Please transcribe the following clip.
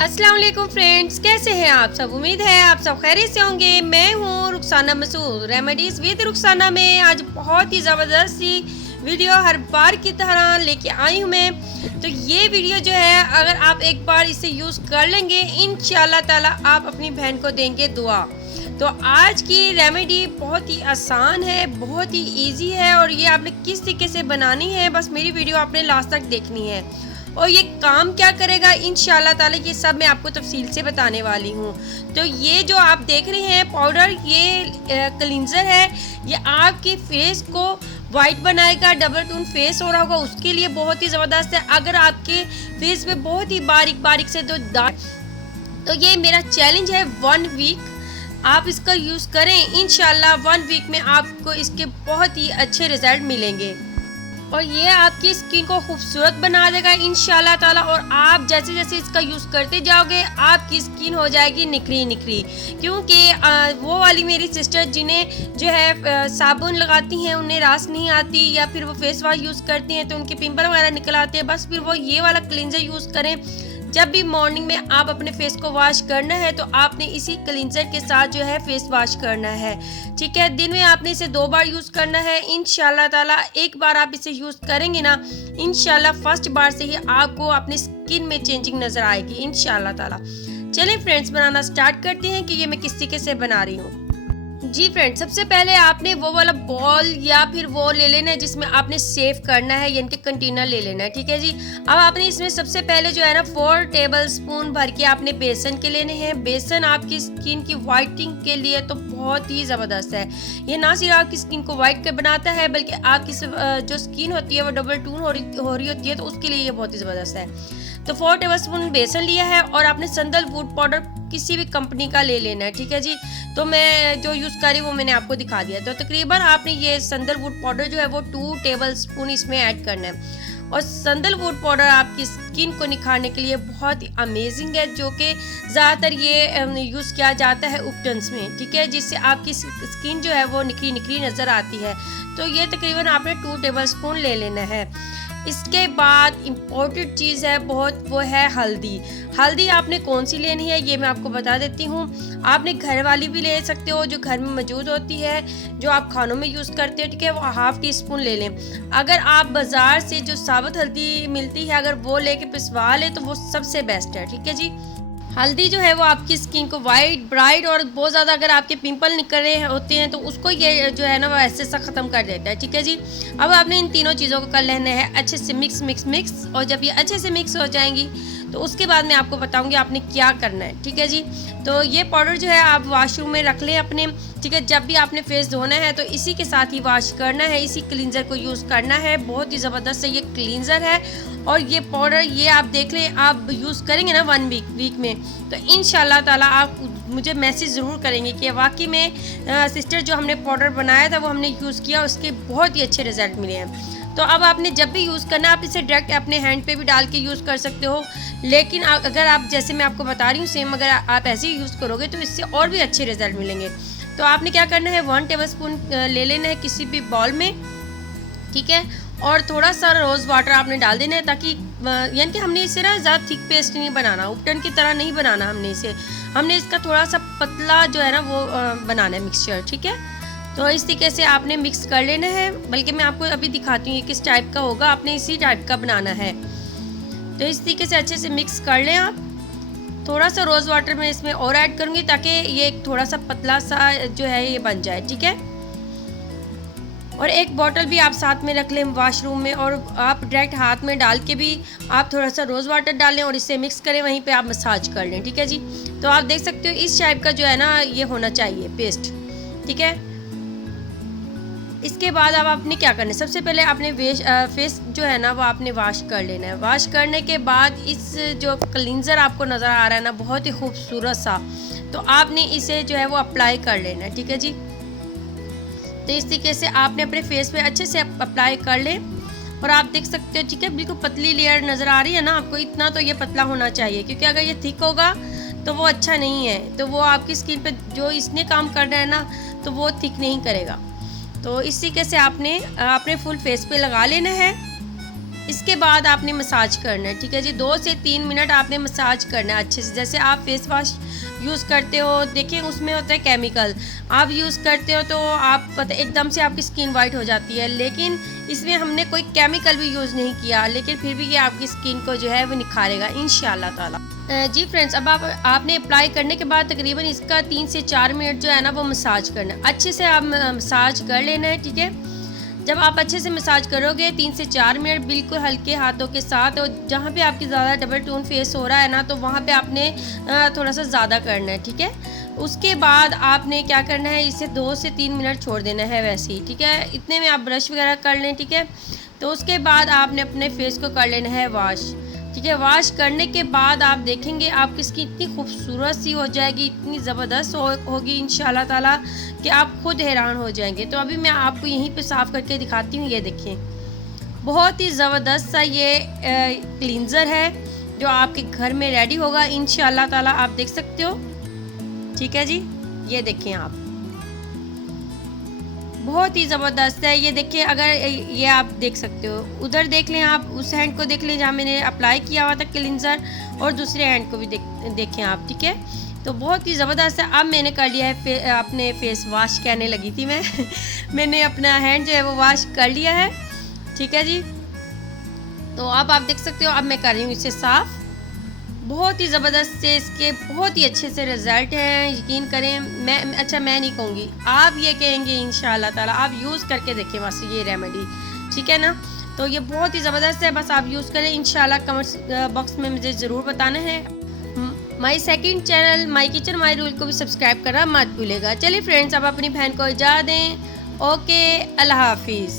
अस्सलाम वालेकुम फ्रेंड्स, कैसे हैं आप सब। उम्मीद है आप सब खैरियत से होंगे। मैं हूं रुखसाना मसूद, रेमेडीज़ विद रुखसाना में आज बहुत ही ज़बरदस्त सी वीडियो हर बार की तरह लेके आई हूं मैं। तो ये वीडियो जो है, अगर आप एक बार इसे यूज़ कर लेंगे इंशाल्लाह ताला आप अपनी बहन को देंगे दुआ। तो आज की रेमेडी बहुत ही आसान है, बहुत ही इजी है और ये आपने किस तरीके से बनानी है, बस मेरी वीडियो आपने लास्ट तक देखनी है। और ये काम क्या करेगा इंशाल्लाह ताला ये सब मैं आपको तफसील से बताने वाली हूँ। तो ये जो आप देख रहे हैं पाउडर, ये क्लींजर है। ये आपके फेस को वाइट बनाएगा, डबल टोन फेस हो रहा होगा उसके लिए बहुत ही ज़बरदस्त है। अगर आपके फेस पे बहुत ही बारीक बारीक से तो दाग, तो ये मेरा चैलेंज है 1 वीक आप इसका यूज़ करें। इंशाल्लाह 1 वीक में आपको इसके बहुत ही अच्छे रिजल्ट मिलेंगे और ये आपकी स्किन को खूबसूरत बना देगा इंशाल्लाह ताला। और आप जैसे जैसे इसका यूज़ करते जाओगे आपकी स्किन हो जाएगी निखरी निखरी। क्योंकि वो वाली मेरी सिस्टर जिन्हें जो है साबुन लगाती हैं उन्हें रास नहीं आती, या फिर वो फेस वॉश यूज़ करती हैं तो उनके पिंपल वगैरह निकल आते हैं, बस फिर वो ये वाला क्लींजर यूज़ करें। जब भी मॉर्निंग में आप अपने फेस को वॉश करना है तो आपने इसी क्लींजर के साथ जो है फेस वॉश करना है, ठीक है। दिन में आपने इसे 2 बार यूज़ करना है इंशाल्लाह ताला। एक बार आप इसे यूज़ करेंगे ना इंशाल्लाह फर्स्ट बार से ही आपको अपनी स्किन में चेंजिंग नज़र आएगी इंशाल्लाह ताला। चलिए फ्रेंड्स, बनाना स्टार्ट करते हैं कि ये मैं किस तरीके से बना रही हूँ। जी फ्रेंड्स, सबसे पहले आपने वो वाला बॉल या फिर वो ले लेना है जिसमें आपने सेव करना है, यानी कि कंटेनर ले लेना है, ठीक है जी। अब आपने इसमें सबसे पहले जो है ना 4 टेबलस्पून भर के आपने बेसन के लेने हैं। बेसन आपकी स्किन की वाइटनिंग के लिए तो बहुत ही ज़बरदस्त है। ये ना सिर्फ आपकी स्किन को वाइट कर बनाता है बल्कि आपकी जो स्किन होती है वो डबल टोन हो रही होती है, तो उसके लिए ये बहुत ही ज़बरदस्त है। तो 4 टेबलस्पून बेसन लिया है और आपने सैंडलवुड पाउडर किसी भी कंपनी का ले लेना है, ठीक है जी। तो मैं जो यूज़ कर रही हूँ वो मैंने आपको दिखा दिया। तो तकरीबन आपने ये सैंडलवुड पाउडर जो है वो 2 टेबलस्पून इसमें ऐड करना है। और सैंडलवुड पाउडर आपकी स्किन को निखारने के लिए बहुत ही अमेजिंग है, जो कि ज़्यादातर ये यूज़ किया जाता है उपटन्स में, ठीक है, जिससे आपकी स्किन जो है वो निखरी निखरी नज़र आती है। तो ये तकरीबन आपने 2 टेबलस्पून ले लेना है। इसके बाद इम्पोर्टेंट चीज़ है बहुत, वो है हल्दी। हल्दी आपने कौन सी लेनी है ये मैं आपको बता देती हूँ। आपने घर वाली भी ले सकते हो जो घर में मौजूद होती है, जो आप खानों में यूज़ करते हो, ठीक है, वो 1/2 टीस्पून ले लें। अगर आप बाज़ार से जो साबुत हल्दी मिलती है अगर वो लेके पिसवा लें तो वो सबसे बेस्ट है, ठीक है जी। हल्दी जो है वो आपकी स्किन को वाइट ब्राइट और बहुत ज़्यादा अगर आपके पिंपल निकल रहे होते हैं तो उसको ये जो है ना वो ऐसे सा ख़त्म कर देता है, ठीक है जी। अब आपने इन तीनों चीज़ों को कर लेना है अच्छे से मिक्स। और जब ये अच्छे से मिक्स हो जाएंगी तो उसके बाद मैं आपको बताऊंगी आपने क्या करना है, ठीक है जी। तो ये पाउडर जो है आप वॉशरूम में रख लें अपने, ठीक है। जब भी आपने फेस धोना है तो इसी के साथ ही वॉश करना है, इसी क्लींजर को यूज़ करना है। बहुत ही ज़बरदस्त ये क्लींजर है और ये पाउडर ये आप देख लें, आप यूज़ करेंगे ना 1 वीक में तो इंशाल्लाह ताला आप मुझे मैसेज ज़रूर करेंगे कि वाकई में सिस्टर जो हमने पाउडर बनाया था वो हमने यूज़ किया, उसके बहुत ही अच्छे रिजल्ट मिले हैं। तो अब आपने जब भी यूज़ करना आप इसे डायरेक्ट अपने हैंड पे भी डाल के यूज़ कर सकते हो, लेकिन अगर आप जैसे मैं आपको बता रही हूँ सेम अगर आप ऐसे ही यूज़ करोगे तो इससे और भी अच्छे रिजल्ट मिलेंगे। तो आपने क्या करना है 1 टेबलस्पून ले लेना है किसी भी बॉल में, ठीक है, और थोड़ा सा रोज़ वाटर आपने डाल देना है ताकि यानी कि हमने इसे ना ज़्यादा थिक पेस्ट नहीं बनाना, उपटन की तरह नहीं बनाना हमने इसका थोड़ा सा पतला जो है ना वो बनाना है मिक्सचर, ठीक है। तो इस तरीके से आपने मिक्स कर लेना है, बल्कि मैं आपको अभी दिखाती हूँ ये किस टाइप का होगा, आपने इसी टाइप का बनाना है। तो इस तरीके से अच्छे से मिक्स कर लें आप। थोड़ा सा रोज़ वाटर मैं इसमें और ऐड करूँगी ताकि ये थोड़ा सा पतला सा जो है ये बन जाए, ठीक है। और एक बॉटल भी आप साथ में रख लें वॉशरूम में, और आप डायरेक्ट हाथ में डाल के भी आप थोड़ा सा रोज़ वाटर डालें और इसे मिक्स करें, वहीं पे आप मसाज कर लें, ठीक है जी। तो आप देख सकते हो इस टाइप का जो है ना ये होना चाहिए पेस्ट, ठीक है। इसके बाद अब आपने क्या करना है, सबसे पहले आपने फेस जो है ना वो आपने वॉश कर लेना है। वॉश करने के बाद इस जो क्लींजर आपको नज़र आ रहा है ना बहुत ही खूबसूरत सा, तो आपने इसे जो है वो अप्लाई कर लेना है, ठीक है जी। तो इस तरीके से आपने अपने फेस पे अच्छे से अप्लाई कर लें और आप देख सकते हो, ठीक है, बिल्कुल पतली लेयर नज़र आ रही है ना आपको, इतना तो ये पतला होना चाहिए क्योंकि अगर ये थिक होगा तो वो अच्छा नहीं है, तो वो आपकी स्किन पे जो इसने काम करना है ना तो वो थिक नहीं करेगा। तो इस तरीके से आपने फुल फेस पे लगा लेना है। इसके बाद आपने मसाज करना है, ठीक है जी। 2 से 3 मिनट आपने मसाज करना है अच्छे से। जैसे आप फेस वॉश यूज़ करते हो, देखिए उसमें होता है केमिकल, आप यूज़ करते हो तो आप पता एकदम से आपकी स्किन वाइट हो जाती है, लेकिन इसमें हमने कोई केमिकल भी यूज़ नहीं किया, लेकिन फिर भी ये आपकी स्किन को जो है वो निखारेगा इंशाल्लाह ताला। जी फ्रेंड्स, अब आपने अप्लाई करने के बाद तकरीबन इसका 3 से 4 मिनट जो है ना वो मसाज करना है। अच्छे से आप मसाज कर लेना है, ठीक है। जब आप अच्छे से मसाज करोगे 3 से 4 मिनट बिल्कुल हल्के हाथों के साथ, और जहाँ पे आपकी ज़्यादा डबल टोन फेस हो रहा है ना तो वहाँ पे आपने थोड़ा सा ज़्यादा करना है, ठीक है। उसके बाद आपने क्या करना है, इसे 2 से 3 मिनट छोड़ देना है वैसे ही, ठीक है। इतने में आप ब्रश वगैरह कर लें, ठीक है। तो उसके बाद आपने अपने फेस को कर लेना है वॉश, ठीक है। वॉश करने के बाद आप देखेंगे आपकी स्किन इतनी खूबसूरत सी हो जाएगी, इतनी ज़बरदस्त होगी इंशाल्लाह ताला कि आप खुद हैरान हो जाएंगे। तो अभी मैं आपको यहीं पे साफ़ करके दिखाती हूँ। ये देखिए बहुत ही ज़बरदस्त सा ये क्लींज़र है जो आपके घर में रेडी होगा इंशाल्लाह ताला। आप देख सकते हो, ठीक है जी। ये देखें आप, बहुत ही ज़बरदस्त है। ये देखिए, अगर ये आप देख सकते हो, उधर देख लें आप, उस हैंड को देख लें जहाँ मैंने अप्लाई किया हुआ था क्लींजर, और दूसरे हैंड को भी देखें आप, ठीक है। तो बहुत ही ज़बरदस्त है। अब मैंने कर लिया है अपने फेस वॉश, कहने लगी थी मैं मैंने अपना हैंड जो है वो वॉश कर लिया है, ठीक है जी। तो अब आप देख सकते हो, अब मैं कर रही हूँ इसे साफ़। बहुत ही ज़बरदस्त से इसके बहुत ही अच्छे से रिज़ल्ट हैं, यकीन करें। मैं नहीं कहूँगी, आप ये कहेंगे इंशाल्लाह ताला। आप यूज़ करके देखें बस ये रेमेडी, ठीक है ना। तो ये बहुत ही ज़बरदस्त है, बस आप यूज़ करें इंशाल्लाह। कमेंट बॉक्स में मुझे ज़रूर बताना है। My second channel my kitchen my rule को भी सब्सक्राइब करना मत भूलेगा। चलिए फ्रेंड्स, अब अपनी बहन को इजाज़त दें। ओके, अल्लाह हाफिज़।